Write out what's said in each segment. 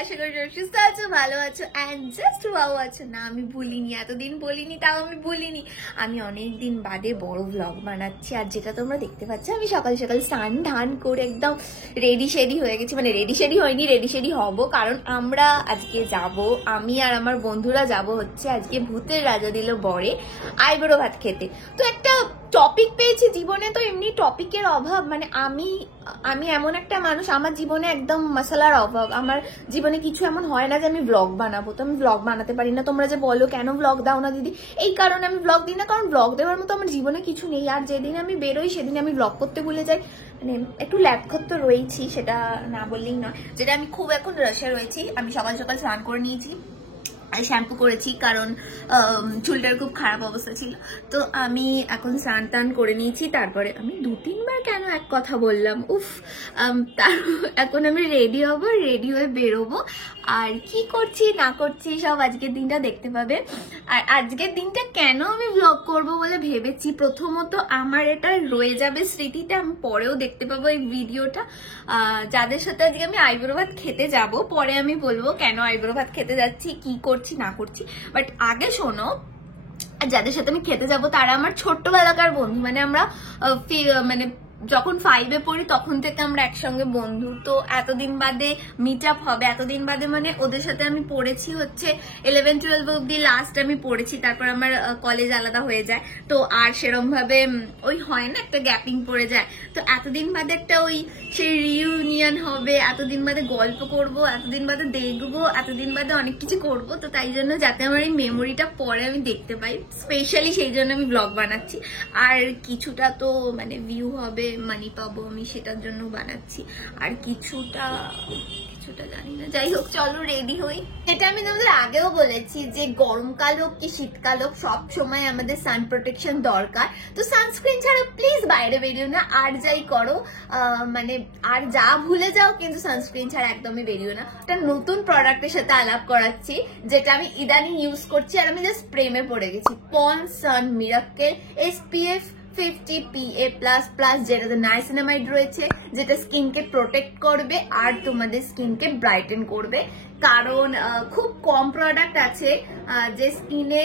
আশা করি সুস্থ আছো, ভালো আছো এন্ড জাস্ট ভালো আছো না। আমি ভুলিনি, এতদিন বলিনি, তাও আমি ভুলিনি। আমি অনেকদিন বাদে বড় ব্লগ বানাচ্ছি। আর যেটা তোমরা দেখতে পাচ্ছ, আমি সকাল সকাল স্নান ধান করে একদম রেডি শেডি হয়ে গেছি। মানে রেডি শেডি হয়নি, রেডি শেডি হব, কারণ আমরা আজকে যাব, আমি আর আমার বন্ধুরা যাব হচ্ছে আজকে ভূতের রাজা দিল বরে আইবুড়ো ভাত খেতে। তো একটা টপিক পেয়েছি জীবনে, তো এমনি টপিকের অভাব, মানে আমি এমন একটা মানুষ, আমার জীবনে একদম মশলার অভাব। আমার জীবনে কিছু এমন হয় না যে আমি ব্লগ বানাবো, তো আমি ব্লগ বানাতে পারি না। তোমরা যে বলো কেন ব্লগ দাও না দিদি, এই কারণে আমি ব্লগ দিই না, কারণ ব্লগ দেওয়ার মতো আমার জীবনে কিছু নেই। আর যেদিন আমি বেরোই সেদিন আমি ব্লগ করতে ভুলে যাই। মানে একটু ল্যাপখত তো রয়েছি, সেটা না বললেই নয়। যেটা আমি খুব এখন রসে রয়েছি। আমি সকাল সকাল স্নান করে নিয়েছি, শ্যাম্পু করেছি, কারণ চুলটার খুব খারাপ অবস্থা ছিল। তো আমি এখন স্নান টান করে নিয়েছি। তারপরে আমি 2-3 বার কেন এক কথা বললাম, উফ। এখন আমি রেডি হব, রেডি হয়ে বেরোবো। আর কি করছি না করছি সব আজকের দিনটা দেখতে পাবে। আর আজকের দিনটা কেন আমি ব্লগ করব বলে ভেবেছি, প্রথমত আমার এটা রয়ে যাবে স্মৃতিতে, আমি পরেও দেখতে পাবো এই ভিডিওটা। যাদের সাথে আজকে আমি আইবুড়ো ভাত খেতে যাব, পরে আমি বলবো কেন আইবুড়ো ভাত খেতে যাচ্ছি, কি করছি না করছি। বাট আগে শোনো, যাদের সাথে আমি খেতে যাব তারা আমার ছোট্টবেলাকার বন্ধু। মানে আমরা মানে যখন 5-এ পড়ি তখন থেকে আমরা একসঙ্গে বন্ধু। তো এতদিন বাদে মিট আপ হবে, এতদিন বাদে মানে ওদের সাথে আমি পড়েছি হচ্ছে 11-12 অব্দি লাস্ট আমি পড়েছি। তারপর আমার কলেজ আলাদা হয়ে যায়, তো আর সেরকম ভাবে ওই হয় না, একটা গ্যাপিং পড়ে যায়। তো এতদিন বাদে একটা ওই সেই রিইউনিয়ন হবে, এতদিন বাদে গল্প করব, এতদিন বাদে দেখবো, এতদিন বাদে অনেক কিছু করব। তো তাই জন্য যাতে আমার এই মেমোরিটা পরে আমি দেখতে পাই, স্পেশালি সেই জন্য আমি ব্লগ বানাচ্ছি। আর কিছুটা তো মানে ভিউ হবে, মানি পাবো, আমি সেটার জন্য বানাচ্ছি। আর কিছুটা জানি না, যাই হোক চলো রেডি হই। এটা আমি তোমাদের আগেও বলেছি যে গরমকাল হোক কি শীতকাল হোক, সব সময় আমাদের সান প্রোটেকশন দরকার। তো সানস্ক্রিন ছাড়া প্লিজ বাইরে বেরিও না, আর যাই করো মানে আর যা ভুলে যাও, কিন্তু সানস্ক্রিন ছাড়া একদমই বেরিও না। একটা নতুন প্রোডাক্টের সাথে আলাপ করাচ্ছি, যেটা আমি ইদানিং ইউজ করছি আর আমি জাস্ট প্রেমে পড়ে গেছি। পন্ডস সান মিরাকেল SPF 50 PA++, যেটাতে নাইসিনামাইড রয়েছে, যেটা স্কিনকে প্রোটেক্ট করবে আর তোমাদের স্কিনকে ব্রাইটেন করবে। কারণ খুব কম প্রোডাক্ট আছে যে স্কিনে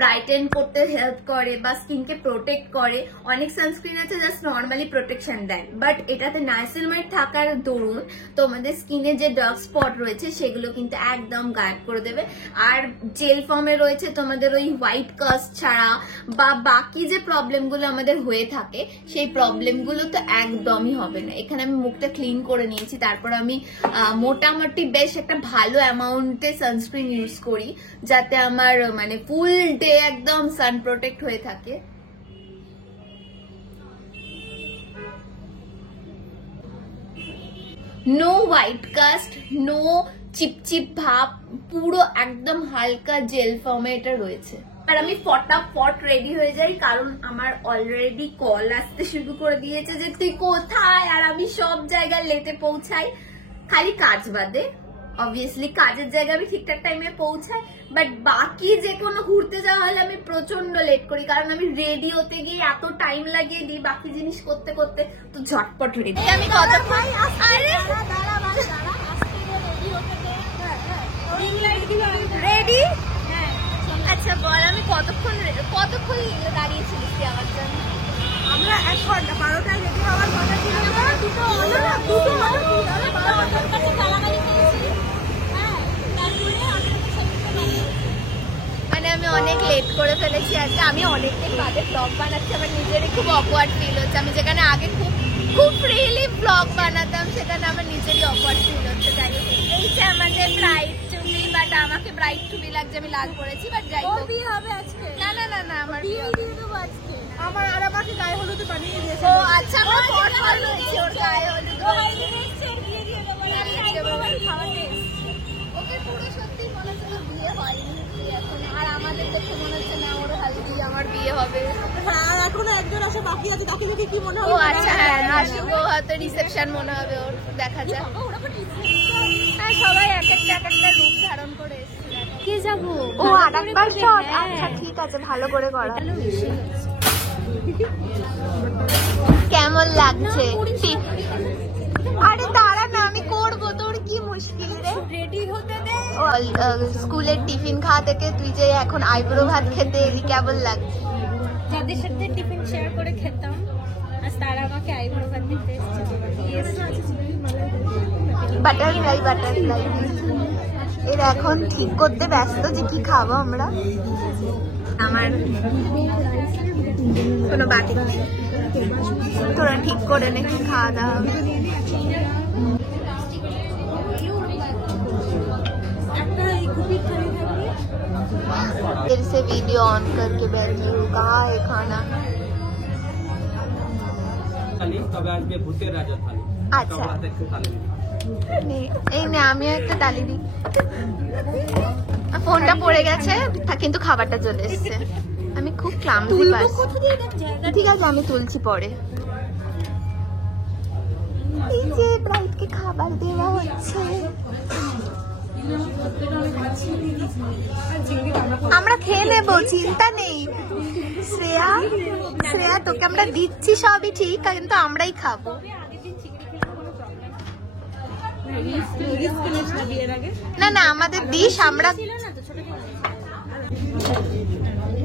ব্রাইটেন করতে হেল্প করে বা স্কিনকে প্রোটেক্ট করে। অনেক সানস্ক্রিন আছে জাস্ট নর্মালি প্রোটেকশন দেয়, বাট এটাতে নাইসিনামাইড থাকার দরুন তোমাদের স্কিনে যে ডার্ক স্পট রয়েছে সেগুলো কিন্তু একদম গায়েব করে দেবে। আর জেল ফর্মে রয়েছে, তোমাদের ওই হোয়াইট কাস্ট ছাড়া বা বাকি যে প্রবলেমগুলো আমাদের হয়ে থাকে সেই প্রবলেমগুলো তো একদমই হবে না। এখানে আমি মুখটা ক্লিন করে নিয়েছি, তারপর আমি মোটামুটি বেশ একটা ভালো অ্যামাউন্টে সানস্ক্রিন ইউজ করি, যাতে আমার মানে ফুল ডে একদম সান প্রোটেক্ট হয়ে থাকে। নো হোয়াইট কাস্ট, নো চিপচিপ ভাব, পুরো একদম হালকা জেল ফর্মে এটা রয়েছে। আর আমি ফটাফট রেডি হয়ে যাই, কারণ আমার অলরেডি কল আসতে শুরু করে দিয়েছে যে তুই কোথায়। আর আমি সব জায়গায় লেটে পৌঁছাই, খালি কাজ বাদে। অবভিয়াসলি কাজের জায়গায় আমি ঠিকঠাক টাইমে পৌঁছাই, বাট বাকি যে কোনো ঘুরতে যাওয়া হলে আমি প্রচন্ড লেট করি, কারণ আমি রেডি হতে গিয়ে এত টাইম লাগিয়ে দিই বাকি জিনিস করতে করতে। তো ঝটপট রেডি আমি রেডি। আচ্ছা বল, আমি কতক্ষণ দাঁড়িয়েছিলিস তুই আমার জন্য? আমরা 1 ঘন্টা, 12টায় রেডি হওয়ার কথা ছিল। মানে আমি অনেক লেট করে ফেলেছি আজকে। আমি অনেকদিন বাদে ব্লগ বানাচ্ছি, আমার নিজেরই খুব অকওয়ার্ড ফিল হচ্ছে। আমি যেখানে আগে খুব ফ্রিলি ব্লগ বানাতাম, সেখানে আমার নিজেরই অকওয়ার্ড ফিল হচ্ছে। যাই হোক, এই যে আমাদের ব্রাইড টু বি, বাট আমাকে ব্রাইড টু বি লাগছে, আমি লাল পরেছি। বাট যাই হোক, বিয়ে হবে আজকে। না আমার বিয়ে হবে আজকে। আমার আর আমাকে গায়ে হলুদ বানিয়ে দিয়েছে। ও আচ্ছা, আমার ফটো হয়েছে ওর গায়ে হলুদ। ওকে পুরো সত্যি মনে হচ্ছে বিয়ে হয়নি এখন, আর আমাদের দেখে মনে হচ্ছে না ওর হালদি আমার বিয়ে হবে। হ্যাঁ, এখনো একজন আসে বাকি আছে, তাকে দেখে কি মনে ও হবে? আচ্ছা, হ্যাঁ আসুক, হয়তো রিসেপশন মনে হবে ওর, দেখা যাক। হ্যাঁ, সবাই এক একটা রূপ ধারণ করে এসেছে। কে যাবো? ও আরেকবার শট। আচ্ছা ঠিক আছে, ভালো করে করো। কেমন লাগছে? আরে দাঁড়া না, আমি করবো, তোর কি মুশকিল? স্কুলের টিফিন খাওয়া থেকে তুই যে এখন আইব্রো ভাত খেতে এলি, কেমন লাগছে? যাদের সাথে টিফিন শেয়ার করে খেতাম আর তারা আমাকে আইব্রো ভাত দিতে বাটারফ্লাই বাটারফ্লাই এরা এখন ঠিক করতে ব্যস্ত যে কি খাবো আমরা। আমার কোনো বাটি তোরা ঠিক করে নে কি খাওয়া দাওয়া। फिर से वीडियो ऑन करके बैठी हूँ। कहाँ है खाना? আচ্ছা এই নে আমিও একটা ডালি দিই। ফোনটা পড়ে গেছে কিন্তু খাবারটা চলে এসছে। আমি খুব ক্লামজি পাচ্ছি। ঠিক আছে আমি তুলছি পরে। এই যে ব্রাইটকে খাবার দেওয়া হচ্ছে। আমরা খেয়ে নেবো, চিন্তা নেই। শ্রেয়া শ্রেয়া তোকে আমরা দিচ্ছি সবই ঠিক, কিন্তু আমরাই খাবো। না না আমাদের ডিশ আমরা।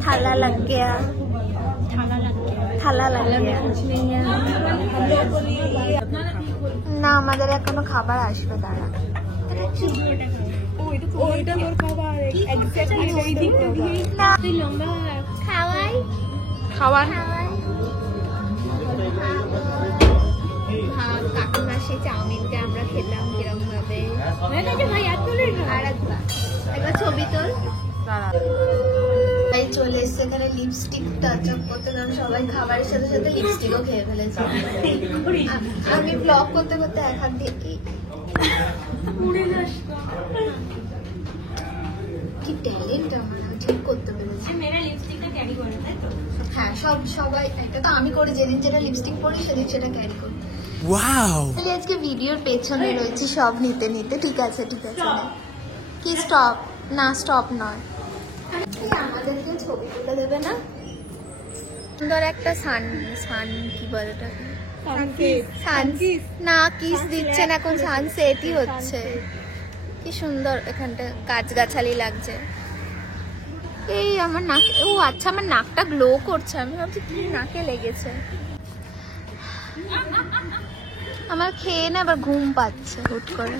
থালা লাগ গয়া, থালা লাগ গয়া। না আমাদের এখনো খাবার আসবে, দাঁড়া। কাকিমা সেই চাউমিনটা আমরা খেলাম কিরম ভাবে। একবার ছবি তোল। চলে এসছে এখানে লিপস্টিক টাচ আপ করতে, কারণ সবাই খাবারের সাথে সাথে লিপস্টিকও খেয়ে ফেলেছে। আমি ব্লগ করতে করতে এক হাত দিয়ে কি ট্যালেন্ট আমার, ঠিক করতে পেরেছি। হ্যাঁ সবাই এটা তো আমি করি, যেদিন যেটা লিপস্টিক পরি সেদিন সেটা ক্যারি করি। আজকে ভিডিওর পেছনে রয়েছে সব নিতে নিতে। ঠিক আছে ঠিক আছে, কি স্টপ? না স্টপ নয়। আমাদেরকে ছবি তুলে দেবে না? সুন্দর একটা সান কি বলে ওটাকে, না কিস দিচ্ছেন এখন, সানসেটই হচ্ছে। কি সুন্দর এখানটা গাছগাছালি লাগছে। এই আমার নাক, ও আচ্ছা আমার নাকটা গ্লো করছে। আমি ভাবছি কি নাকে লেগেছে। আমার খেয়ে না আবার ঘুম পাচ্ছে হুট করে,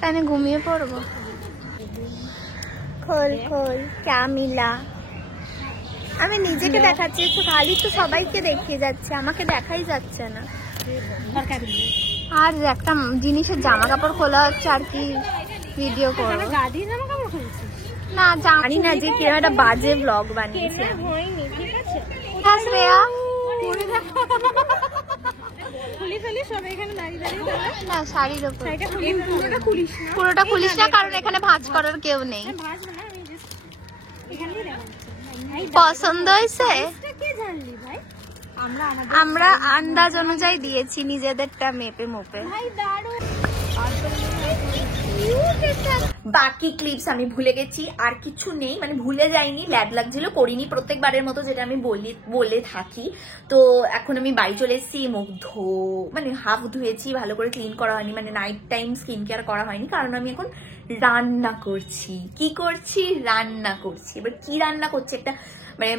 তাই না ঘুমিয়ে পড়বো। খোল খোল ক্যা মিলা। আমি নিজেকে দেখাচ্ছি একটু, খালি তো সবাইকে দেখিয়ে যাচ্ছে, আমাকে দেখাই যাচ্ছে না। আর একটা জিনিসের জামা কাপড় খোলা হচ্ছে আর কি ভিডিও করবো। না জানি না যে কিরকম একটা বাজে ব্লগ বানিয়েছে। শ্রেয়া না শাড়ির ওপর পুরোটা খুলিস না, কারণ এখানে ভাঁজ করার কেউ নেই। পছন্দ হয়েছে? আমরা আন্দাজ অনুযায়ী দিয়েছি, নিজেদেরটা মেপে মোপে। বাকি ক্লিপস আমি ভুলে গেছি, আর কিছু নেই, মানে ভুলে যাইনি, ল্যাড লাগছিল, করিনি প্রত্যেকবারের মতো যেটা আমি বলে থাকি। তো এখন আমি বাড়ি চলে এসেছি, মুখ মানে হাফ ধুয়েছি, ভালো করে ক্লিন করা হয়নি, মানে নাইট টাইম স্কিন কেয়ার করা হয়নি, কারণ আমি এখন রান্না করছি। কি করছি? রান্না করছি। এবার কি রান্না করছি? একটা মানে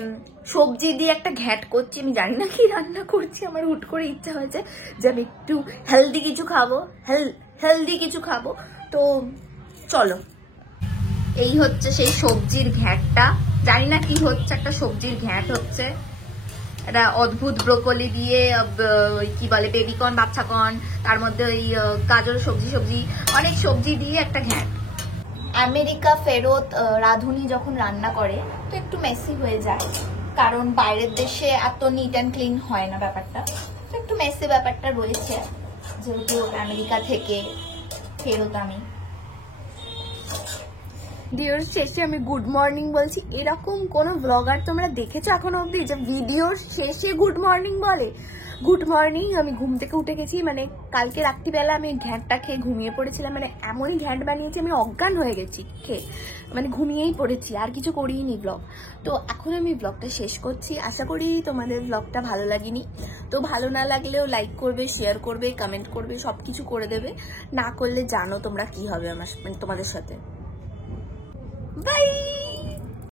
সবজি দিয়ে একটা ঘ্যাট করছি, আমি জানি না কি রান্না করছি। আমার হুট করে ইচ্ছা হয়েছে যে আমি একটু হেলদি কিছু খাবো, হেলদি কিছু খাবো। তো চলো, এই হচ্ছে সেই সবজির ঘ্যাটটা। জানি না কি হচ্ছে, একটা সবজির ঘ্যাট হচ্ছে। একটা অদ্ভুত ব্রোকলি দিয়ে কি বলে বেবিকর্ন, বাচ্চাকর্ন, তার মধ্যে ওই গাজর, সবজি অনেক সবজি দিয়ে একটা ঘ্যাট। আমেরিকা ফেরত রাঁধুনি যখন রান্না করে তো একটু মেসি হয়ে যায়, কারণ বাইরের দেশে এত নিট অ্যান্ড ক্লিন হয় না ব্যাপারটা, তো একটু মেসি ব্যাপারটা রয়েছে, যেহেতু আমেরিকা থেকে ফেরত আমি। ভিডিওর শেষে আমি গুড মর্নিং বলছি। এরকম কোনো ব্লগার তোমরা দেখেছো এখনো অব্দি যে ভিডিওর শেষে গুড মর্নিং বলে? Good morning. আমি ঘুম থেকে উঠে গেছি, মানে কালকে রাত্রিবেলা আমি ঘ্যাঁটটা খেয়ে ঘুমিয়ে পড়েছিলাম, মানে এমনই ঘ্যাঁট বানিয়েছি আমি অজ্ঞান হয়ে গেছি খেয়ে, মানে ঘুমিয়েই পড়েছি, আর কিছু করিনি ব্লগ। তো এখন আমি ব্লগটা শেষ করছি। আশা করি তোমাদের ব্লগটা ভালো লাগেনি। তো ভালো না লাগলেও লাইক করবে, শেয়ার করবে, কমেন্ট করবে, সব কিছু করে দেবে। না করলে জানো তোমরা কি হবে আমার, মানে তোমাদের সাথে। বাই।